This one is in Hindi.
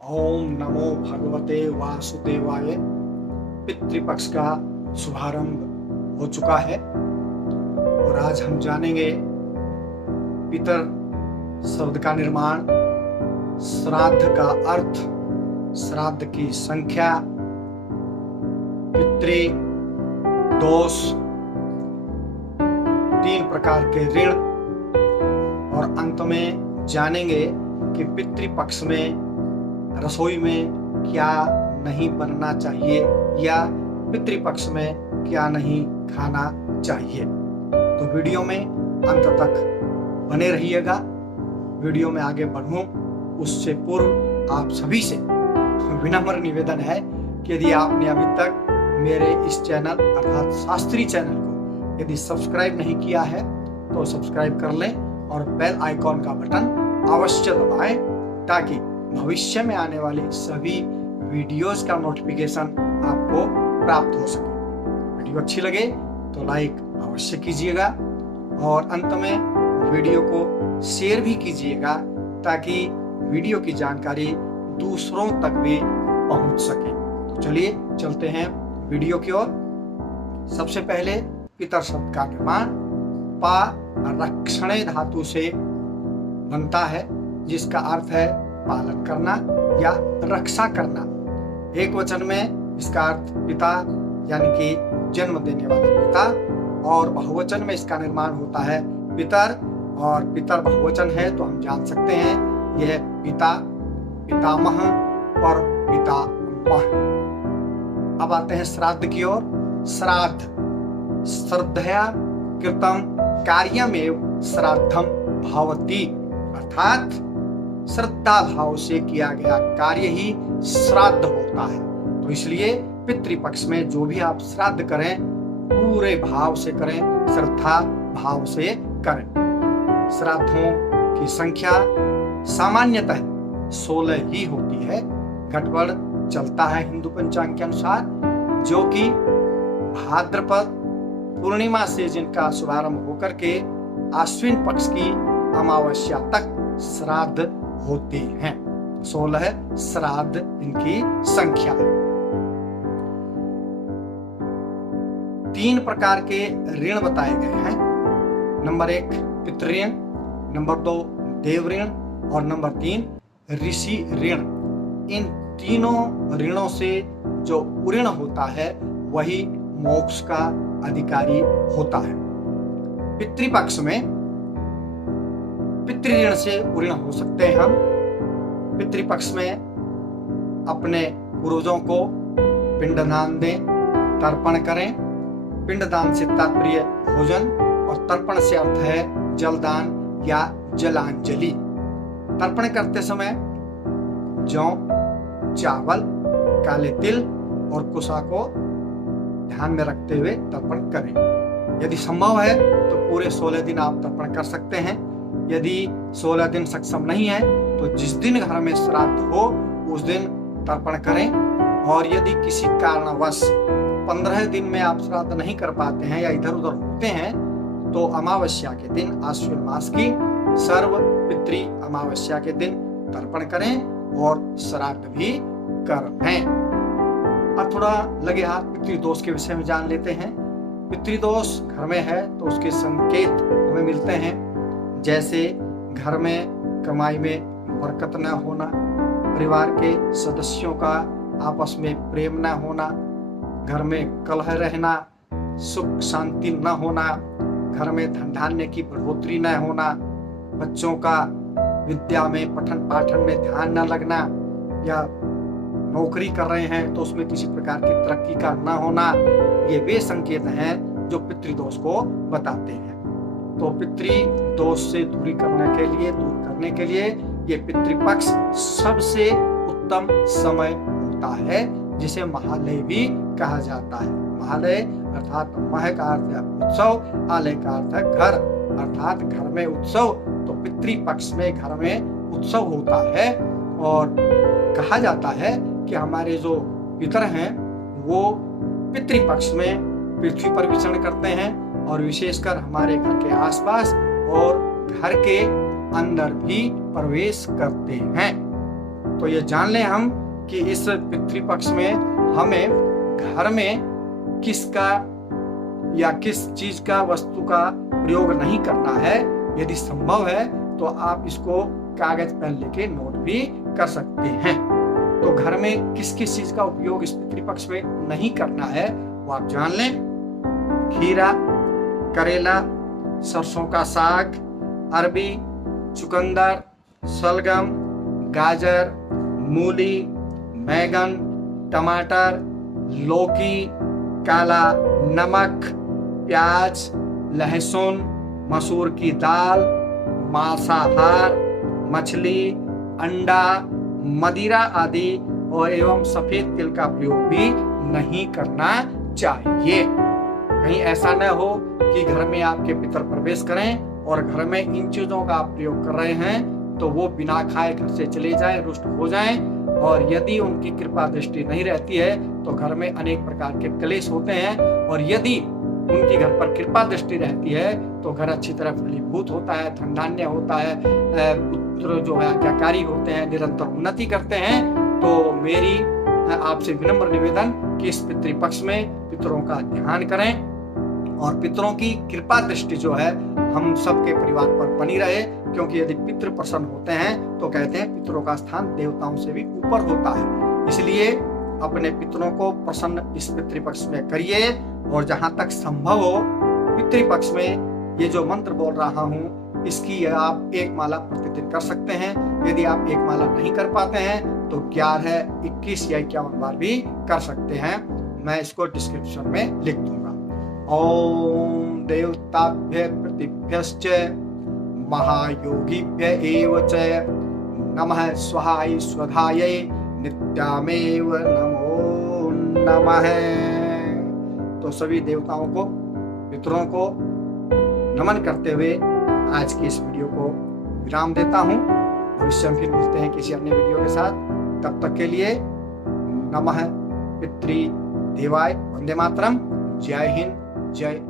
ओम नमो भगवते वासुदेवाय। पितृपक्ष का शुभारंभ हो चुका है और आज हम जानेंगे पितर शब्द का निर्माण, श्राद्ध का अर्थ, श्राद्ध की संख्या, पितृ दोष, 3 प्रकार के ऋण और अंत में जानेंगे कि पितृपक्ष में रसोई में क्या नहीं बनना चाहिए या पितृपक्ष में क्या नहीं खाना चाहिए। तो वीडियो में अंत तक बने रहिएगा। वीडियो में आगे बढ़ूं उससे पूर्व आप सभी से विनम्र निवेदन है कि यदि आपने अभी तक मेरे इस चैनल अर्थात शास्त्री चैनल को यदि सब्सक्राइब नहीं किया है तो सब्सक्राइब कर लें और बेल आइकॉन का बटन अवश्य दबाएं ताकि भविष्य में आने वाली सभी वीडियोस का नोटिफिकेशन आपको प्राप्त हो सके। वीडियो अच्छी लगे तो लाइक अवश्य कीजिएगा और अंत में वीडियो को शेयर भी कीजिएगा ताकि वीडियो की जानकारी दूसरों तक भी पहुंच सके। तो चलिए चलते हैं वीडियो की ओर। सबसे पहले पितर शब्द का निर्माण पा रक्षणे धातु से बनता है जिसका अर्थ है पालन करना या रक्षा करना। एक वचन में इसका अर्थ पिता यानी कि जन्म देने वाला पिता और बहुवचन में इसका निर्माण होता है पितर और पितर बहुवचन है तो हम जान सकते हैं यह पिता, पितामह और पितामह। अब आते हैं श्राद्ध की ओर। श्राद्ध श्रद्धया कृतम कार्यमेव श्राद्धम भवति अर्थात श्रद्धा भाव से किया गया कार्य ही श्राद्ध होता है। तो इसलिए पितृपक्ष में जो भी आप श्राद्ध करें पूरे भाव से करें, श्रद्धा भाव से करें। श्राद्धों की संख्या सामान्यतः 16 ही होती है। गड़बड़ चलता है हिंदू पंचांग के अनुसार जो कि भाद्रपद पूर्णिमा से जिनका शुभारंभ होकर के आश्विन पक्ष की अमावस्या तक श्राद्ध होते हैं। 16 श्राद्ध इनकी संख्या है। 3 प्रकार के ऋण बताए गए हैं। नंबर 1 पितृऋण, नंबर 2 देव ऋण और नंबर 3 ऋषि ऋण। इन तीनों ऋणों से जो उऋण होता है वही मोक्ष का अधिकारी होता है। पितृपक्ष में पितृऋण से उऋण हो सकते हैं हम। पितृपक्ष में अपने पूर्वजों को पिंडदान दें, तर्पण करें। पिंडदान से तात्पर्य भोजन और तर्पण से अर्थ है जलदान या जलांजलि। तर्पण करते समय जौ, चावल, काले तिल और कुसा को ध्यान में रखते हुए तर्पण करें। यदि संभव है तो पूरे 16 दिन आप तर्पण कर सकते हैं। यदि 16 दिन सक्षम नहीं है तो जिस दिन घर में श्राद्ध हो उस दिन तर्पण करें। और यदि किसी कारणवश 15 दिन में आप श्राद्ध नहीं कर पाते हैं या इधर उधर होते हैं तो अमावस्या के दिन आश्विन मास की सर्व पितृ अमावस्या के दिन तर्पण करें और श्राद्ध भी करें। अब थोड़ा लगे हाथ पितृदोष के विषय में जान लेते हैं। पितृदोष घर में है तो उसके संकेत हमें मिलते हैं जैसे घर में कमाई में बरकत न होना, परिवार के सदस्यों का आपस में प्रेम न होना, घर में कलह रहना, सुख शांति न होना, घर में धन धान्य की बढ़ोतरी न होना, बच्चों का विद्या में पठन पाठन में ध्यान न लगना या नौकरी कर रहे हैं तो उसमें किसी प्रकार की तरक्की का न होना। ये वे संकेत हैं जो पितृदोष को बताते हैं। तो पितृ दोष से दूर करने के लिए ये पितृपक्ष सबसे उत्तम समय होता है जिसे महालय भी कहा जाता है। महालय अर्थात मह का अर्थ है उत्सव, आलय का अर्थ है घर अर्थात घर में उत्सव। तो पितृपक्ष में घर में उत्सव होता है और कहा जाता है कि हमारे जो पितर हैं वो पितृपक्ष में पृथ्वी पर विचरण करते हैं और विशेषकर हमारे घर के आसपास और घर के अंदर भी प्रवेश करते हैं। तो ये जान लें हम कि इस पितृपक्ष में हमें घर में किसका या किस चीज का वस्तु का प्रयोग नहीं करना है। यदि संभव है तो आप इसको कागज पेन लेके नोट भी कर सकते हैं। तो घर में किस किस चीज का उपयोग इस पितृपक्ष में नहीं करना है वो आप जान लें। खीरा, करेला, सरसों का साग, अरबी, चुकंदर, सलगम, गाजर, मूली, बैगन, टमाटर, लौकी, काला नमक, प्याज, लहसुन, मसूर की दाल, मांसाहार, मछली, अंडा, मदिरा आदि और एवं सफेद तिल का प्रयोग भी नहीं करना चाहिए। कहीं ऐसा न हो कि घर में आपके पितर प्रवेश करें और घर में इन चीजों का आप प्रयोग कर रहे हैं तो वो बिना खाए घर से चले जाएं, रुष्ट हो जाएं। और यदि उनकी कृपा दृष्टि नहीं रहती है तो घर में अनेक प्रकार के क्लेश होते हैं। और यदि उनकी घर पर कृपा दृष्टि रहती है तो घर अच्छी तरह फलीभूत होता है, धन धान्य होता है, पुत्र जो है आज्ञाकारी होते हैं, निरंतर उन्नति करते हैं। तो मेरी आपसे विनम्र निवेदन कि इस पितृपक्ष में पितरों का ध्यान करें और पितरों की कृपा दृष्टि जो है हम सबके परिवार पर बनी रहे। क्योंकि यदि पितृ प्रसन्न होते हैं तो कहते हैं पितरों का स्थान देवताओं से भी ऊपर होता है। इसलिए अपने पितरों को प्रसन्न इस पितृपक्ष में करिए। और जहां तक संभव हो पितृपक्ष में ये जो मंत्र बोल रहा हूं इसकी आप एक माला प्रतिदिन कर सकते हैं। यदि आप एक माला नहीं कर पाते हैं तो 11, 21 या 51 बार भी कर सकते हैं। मैं इसको डिस्क्रिप्शन में लिख दूंगा। ओम देवताभ्य प्रतिभ्यश्च महायोगिभ्य एव च नमः स्वाहाय स्वधायै नित्यामेव नमो नमः। तो सभी देवताओं को, पितरों को नमन करते हुए आज की इस वीडियो को विराम देता हूं। भविष्य में फिर मिलते हैं किसी अन्य वीडियो के साथ। तब तक के लिए नमः पितृ देवाय, वंदे मातरम। जय हिंद, जय